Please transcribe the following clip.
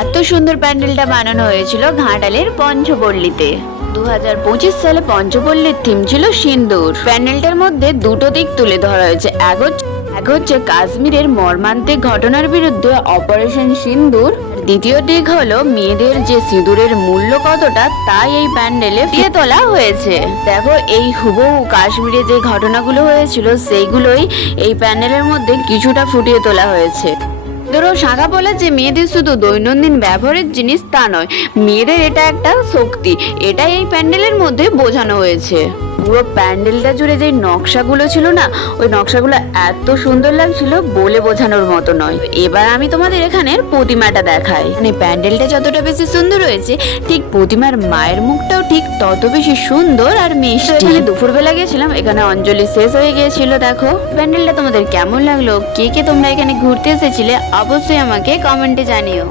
এত সুন্দর প্যান্ডেলটা বানানো হয়েছিল ঘাটালের পঞ্চপল্লীতে। 2025 সালে পঞ্চপল্লীর থিম ছিল সিন্দুর। প্যান্ডেলটার মধ্যে দুটো দিক তুলে ধরা হয়েছে। এক হচ্ছে কাশ্মীরের মর্মান্তিক ঘটনার বিরুদ্ধে অপারেশন সিন্দুর, দ্বিতীয় দিক হলো মেয়েদের যে সিঁদুরের মূল্য কতটা তাই এই প্যান্ডেলে ফুটিয়ে তোলা হয়েছে। দেখো এই হুবহু কাশ্মীরে যে ঘটনাগুলো হয়েছিল সেইগুলোই এই প্যান্ডেলের মধ্যে কিছুটা ফুটিয়ে তোলা হয়েছে। ধরো শাঁখা পলা যে মেয়েদের শুধু দৈনন্দিন ব্যবহারের জিনিস তা নয়, মেয়েদের এটা একটা শক্তি, এটাই এই প্যান্ডেলের মধ্যে বোঝানো হয়েছে। পুরো প্যান্ডেলটা জুড়ে যে নকশাগুলো ছিল না, ওই নকশাগুলো এত সুন্দর লাগছিল বলে বোঝানোর মতো নয়। এবার আমি তোমাদের এখানের প্রতিমাটা দেখাই। মানে প্যান্ডেলটা যতটা বেশি সুন্দর হয়েছে, ঠিক প্রতিমার মায়ের মুখটাও ঠিক তত বেশি সুন্দর আর মিষ্টি। এখানে দুপুরবেলা গেছিলাম, এখানে অঞ্জলি শেষ হয়ে গিয়েছিল। দেখো প্যান্ডেলটা তোমাদের কেমন লাগলো, কে কে তোমরা এখানে ঘুরতে এসেছিলে অবশ্যই আমাকে কমেন্টে জানিও।